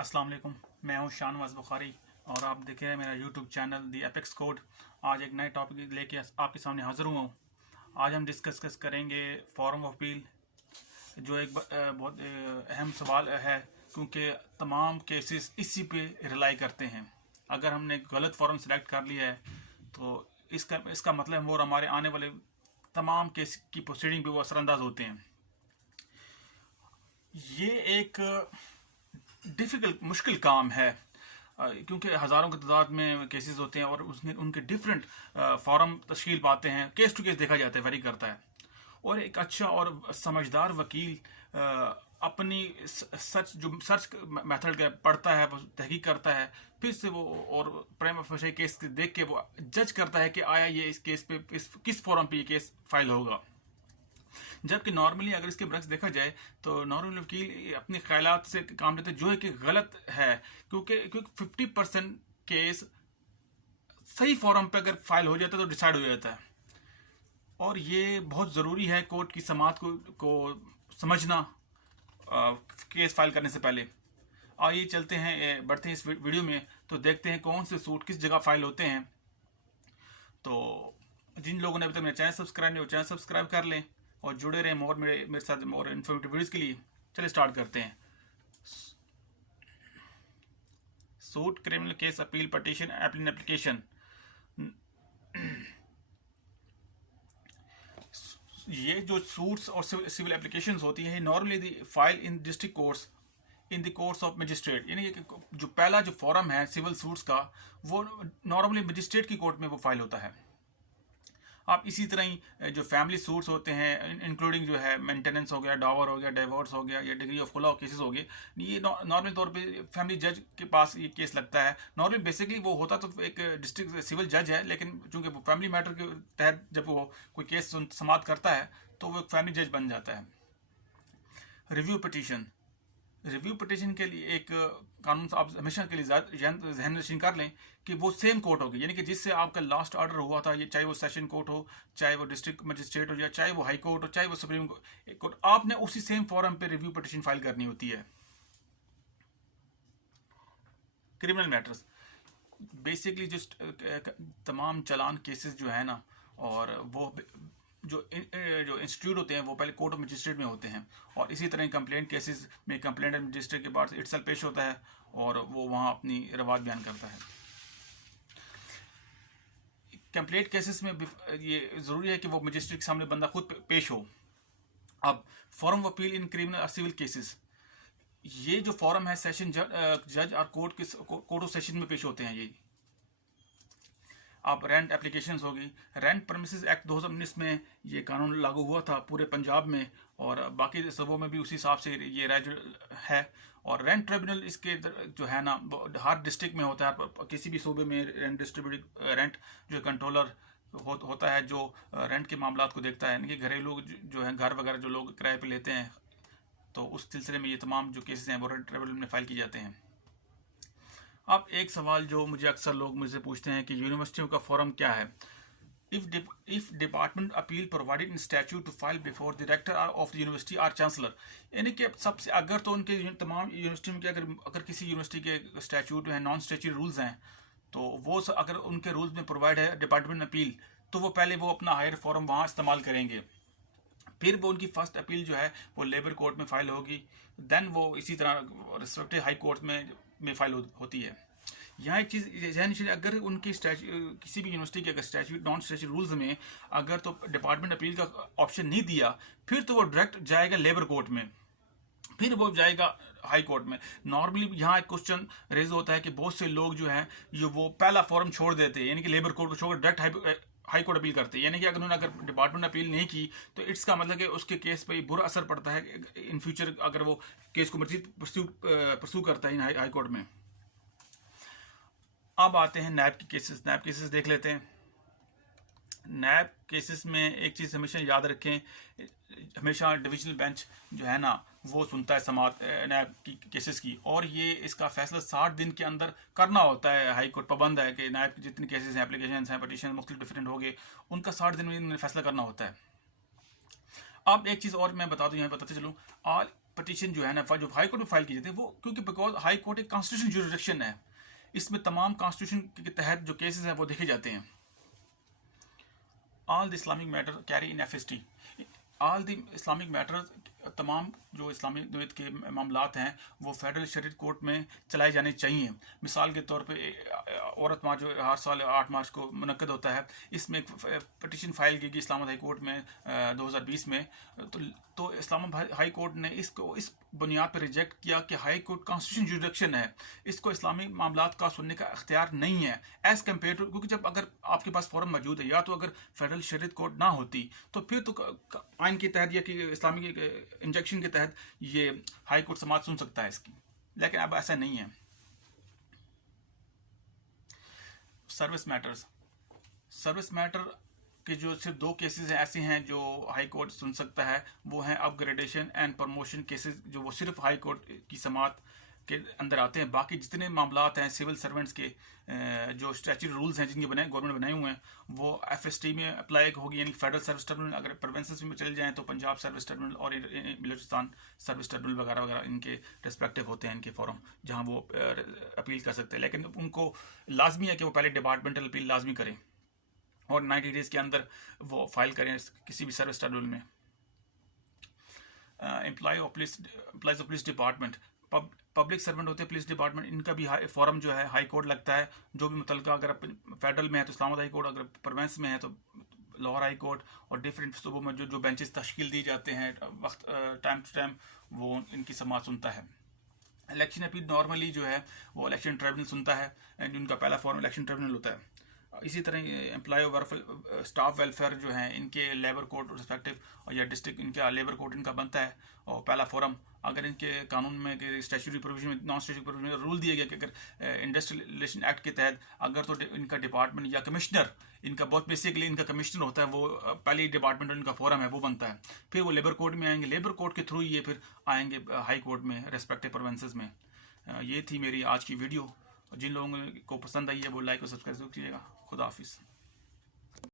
अस्सलाम वालेकुम। मैं हूं शानवाज बुखारी और आप देख रहे हैं मेरा यूट्यूब चैनल दी एपेक्स कोड। आज एक नए टॉपिक लेके आपके सामने हाजिर हुआ हूं। आज हम डिस्कस करेंगे फॉर्म ऑफ अपील, जो एक बहुत अहम सवाल है, क्योंकि तमाम केसेस इसी पे रिलाई करते हैं। अगर हमने गलत फॉर्म सेलेक्ट कर लिया है तो इसका मतलब वो हमारे आने वाले तमाम केस की प्रोसीडिंग पे वो असरअंदाज होते हैं। ये एक डिफ़िकल्ट मुश्किल काम है, क्योंकि हज़ारों की तादाद में केसेस होते हैं और उसमें उनके डिफरेंट फॉरम तश्कील पाते हैं। केस टू केस देखा जाता है, वेरी करता है। और एक अच्छा और समझदार वकील अपनी सर्च मेथड का पढ़ता है, वो तहकीक करता है, फिर से वो और प्राइमा फेशी केस देख के वो जज करता है कि आया ये इस केस पे किस फॉरम पे ये केस फाइल होगा। जबकि नॉर्मली अगर इसके बरक्स देखा जाए तो नॉर्मल वकील अपने ख्यालात से काम लेते जो है कि गलत है, क्योंकि 50% केस सही फॉरम पे अगर फाइल हो जाता है तो डिसाइड हो जाता है। और ये बहुत ज़रूरी है कोर्ट की समात को समझना केस फाइल करने से पहले। आइए चलते हैं, बढ़ते हैं इस वीडियो में, तो देखते हैं कौन से सूट किस जगह फाइल होते हैं। तो जिन लोगों ने अभी तक मेरा चैनल सब्सक्राइब नहीं, वो चैनल सब्सक्राइब कर लें और जुड़े रहें मेरे साथ और इन्फॉर्मेटिव वीडियोज़ के लिए। चलिए स्टार्ट करते हैं। Suit, criminal case, appeal, petition, application. ये जो सूट्स और सिविल एप्लीकेशंस होती हैं, normally file in district courts in the courts of magistrate, यानी कि जो पहला जो फॉरम है सिविल सूट्स का, वो नॉर्मली मजिस्ट्रेट की कोर्ट में वो फाइल होता है। आप इसी तरह ही जो फैमिली सूट्स होते हैं, इंक्लूडिंग जो है मेंटेनेंस हो गया, डावर हो गया, डिवोर्स हो गया या डिग्री ऑफ खुला केसेस हो गए, ये नॉर्मल तौर पे फैमिली जज के पास ये केस लगता है। नॉर्मली बेसिकली वो होता तो एक डिस्ट्रिक्ट सिविल जज है, लेकिन चूंकि वो फैमिली मैटर के तहत जब वो कोई केस समाप्त करता है तो वो एक फैमिली जज बन जाता है। Review petition. रिव्यू पिटीशन के लिए एक कानून आप हमेशा के लिए जहन नशीन कर लें कि वो सेम कोर्ट होगी, यानी कि जिससे आपका लास्ट ऑर्डर हुआ था, ये चाहे वो सेशन कोर्ट हो, चाहे वो डिस्ट्रिक्ट मजिस्ट्रेट हो, या चाहे वो हाई कोर्ट हो, चाहे वो सुप्रीम कोर्ट, आपने उसी सेम फॉरम पे रिव्यू पिटीशन फाइल करनी होती है। क्रिमिनल मैटर्स, बेसिकली जो तमाम चालान केसेस जो है ना, और वो जो इंस्टीट्यूट होते हैं वो पहले कोर्ट ऑफ मजिस्ट्रेट में होते हैं, और इसी तरह कंप्लेंट केसेस में कंप्लेंट मजिस्ट्रेट के पास इट्सल्फ पेश होता है और वो वहाँ अपनी रवायत बयान करता है। कंप्लेंट केसेस में ये ज़रूरी है कि वो मजिस्ट्रेट के सामने बंदा खुद पेश हो। अब forum of appeal in criminal और सिविल केसेस, ये जो फॉरम है सेशन जज और कोर्ट ऑफ सेशन में पेश होते हैं। ये अब रेंट एप्लीकेशंस होगी। रेंट परमिसेस एक्ट 2019 में ये कानून लागू हुआ था पूरे पंजाब में, और बाकी सूबों में भी उसी हिसाब से ये राज्य है। और रेंट ट्रिब्यूनल इसके जो है ना, हर डिस्ट्रिक्ट में होता है, किसी भी सूबे में रेंट डिस्ट्रीब्यूट रेंट जो कंट्रोलर होता है, जो रेंट के मामला को देखता है, यानी कि घरेलू जो है घर वगैरह जो लोग किराए पे लेते हैं, तो उस सिलसिले में ये तमाम जो केसेस हैं वो रेंट ट्रिब्यूनल में फाइल किए जाते हैं। अब एक सवाल जो मुझे अक्सर लोग मुझसे पूछते हैं कि यूनिवर्सिटियों का फॉरम क्या है। If department appeal provided in statute to file before director of the university or chancellor, यानी कि सबसे अगर तो उनके तमाम यूनिवर्सिटी के अगर किसी यूनिवर्सिटी के स्टैट्यूट हैं, नॉन स्टैट्यूट रूल्स हैं, तो वो अगर उनके रूल्स में प्रोवाइड है डिपार्टमेंट अपील, तो वो पहले वो अपना हायर फॉरम वहाँ इस्तेमाल करेंगे। फिर वो उनकी फर्स्ट अपील जो है वो लेबर कोर्ट में फाइल होगी, देन वो इसी तरह रिस्पेक्टिव हाई कोर्ट में फाइल होती है। यहाँ एक चीज़, अगर उनकी किसी भी यूनिवर्सिटी के अगर स्टैट्यूट नॉन स्टैट्यूट रूल्स में अगर तो डिपार्टमेंट अपील का ऑप्शन नहीं दिया, फिर तो वो डायरेक्ट जाएगा लेबर कोर्ट में, फिर वो जाएगा हाई कोर्ट में। नॉर्मली यहाँ एक क्वेश्चन रेज होता है कि बहुत से लोग जो हैं ये वो पहला फॉर्म छोड़ देते हैं, यानी कि लेबर कोर्ट को छोड़कर डायरेक्ट हाई कोर्ट अपील करते हैं, यानी कि अगर उन्होंने अगर डिपार्टमेंट अपील नहीं की तो इट्स का मतलब कि उसके केस पे बुरा असर पड़ता है इन फ्यूचर, अगर वो केस को मजीद परस्यू करता है हाई कोर्ट में। अब आते हैं नैब की केसेस। नैब केसेस देख लेते हैं। नैब केसेस में एक चीज़ हमेशा याद रखें, हमेशा डिविजनल बेंच जो है ना वो सुनता है समात नैब की केसेस की, और ये इसका फैसला 60 दिन के अंदर करना होता है। हाई कोर्ट पाबंद है कि नैब के जितने केसेस हैं, एप्लीकेशन हैं, पटिशन मुख्तलिफ डिफरेंट हो गए, उनका 60 दिन में फैसला करना होता है। अब एक चीज़ और मैं बता दूं, यहाँ बताते चलूँ, पटिशन जो है ना, जो हाई कोर्ट में फाइल की जाती है, वो क्योंकि बिकॉज हाई कोर्ट एक कॉन्स्टिट्यूशन जुरिडिक्शन है, इसमें तमाम कॉन्स्टिट्यूशन के तहत जो केसेस हैं वो देखे जाते हैं। All the Islamic matter carry in FST, all the Islamic matters, तमाम जो इस्लामी दुनिया के मामलात हैं वो फेडरल शरीयत कोर्ट में चलाए जाने चाहिए। मिसाल के तौर पे औरत मार्च जो हर साल 8 मार्च को मुनक्कद होता है, इसमें एक पटिशन फाइल की गई इस्लामाबाद हाई कोर्ट में 2020 में। तो इस्लामाबाद हाई कोर्ट ने इसको इस बुनियाद पर रिजेक्ट किया कि हाई कोर्ट कॉन्स्टिट्यूशन जुरिडिक्शन है, इसको इस्लामी मामलात का सुनने का इख्तियार नहीं है एज़ कम्पेयर टू, क्योंकि जब अगर आपके पास फॉरम मौजूद है, या तो अगर फेडरल शरीयत कोर्ट ना होती तो फिर तो आइन के तहत या कि इस्लामी इंजेक्शन के तहत ये हाई कोर्ट समाअत सुन सकता है इसकी, लेकिन अब ऐसा नहीं है। सर्विस मैटर्स, सर्विस मैटर के जो सिर्फ 2 केसेस हैं ऐसे हैं जो हाई कोर्ट सुन सकता है, वो हैं अपग्रेडेशन एंड प्रमोशन केसेस, जो वो सिर्फ हाई कोर्ट की समाअत के अंदर आते हैं। बाकी जितने मामलात हैं सिविल सर्वेंट्स के जो स्टैट्यूटरी रूल्स हैं जिनके गवर्नमेंट बनाए हुए हैं, वो FST में अप्लाई होगी, यानी फेडरल सर्विस ट्रिब्यूनल। अगर प्रोविंसेस में चले जाएँ तो पंजाब सर्विस ट्रिब्यूनल और बलूचिस्तान सर्विस ट्रिब्यूनल वगैरह वगैरह इनके रिस्पेक्टिव होते हैं इनके फॉरम, जहाँ वो अपील कर सकते हैं। लेकिन उनको लाजमी है कि वो पहले डिपार्टमेंटल अपील लाजमी करें और 90 डेज़ के अंदर वो फाइल करें किसी भी सर्विस ट्रिब्यूनल में। Employ of police department, public servant होते हैं पुलिस डिपार्टमेंट, इनका भी फॉरम जो है हाई कोर्ट लगता है। जो भी मुतलका, अगर फेडरल में है तो इस्लामाबाद हाई कोर्ट, अगर प्रोविंस में है तो लाहौर हाई कोर्ट, और डिफरेंट सूबों में जो बेंचेस तश्कील दी जाते हैं वक्त टाइम टू टाइम, वो इनकी समाअत सुनता है। इलेक्शन अपील नॉर्मली जो है वो इलेक्शन ट्रिब्यूनल सुनता है, एंड उनका पहला फॉर्म इलेक्शन ट्रिब्यूनल होता है। इसी तरह एम्प्लॉय वेलफेयर, स्टाफ वेलफेयर जो है इनके लेबर कोर्ट रिस्पेक्टिव और या डिस्ट्रिक्ट इनका लेबर कोर्ट इनका बनता है, और पहला फोरम अगर इनके कानून में स्टैट्यूटरी प्रोविजन में, नॉन स्टैट्यूटरी प्रोविजन में रूल दिया गया कि अगर इंडस्ट्रियल रिलेशन एक्ट के तहत अगर तो इनका डिपार्टमेंट या कमिश्नर, इनका बहुत बेसिकली इनका कमिश्नर होता है, वो पहली डिपार्टमेंट इनका फोरम है वो बनता है, फिर वो लेबर कोर्ट में आएंगे, लेबर कोर्ट के थ्रू ये फिर आएंगे हाई कोर्ट में रेस्पेक्टिव प्रोविंसेस में। ये थी मेरी आज की वीडियो। जिन लोगों को पसंद आई है वो लाइक और सब्सक्राइब कीजिएगा। खुदा हाफिज़।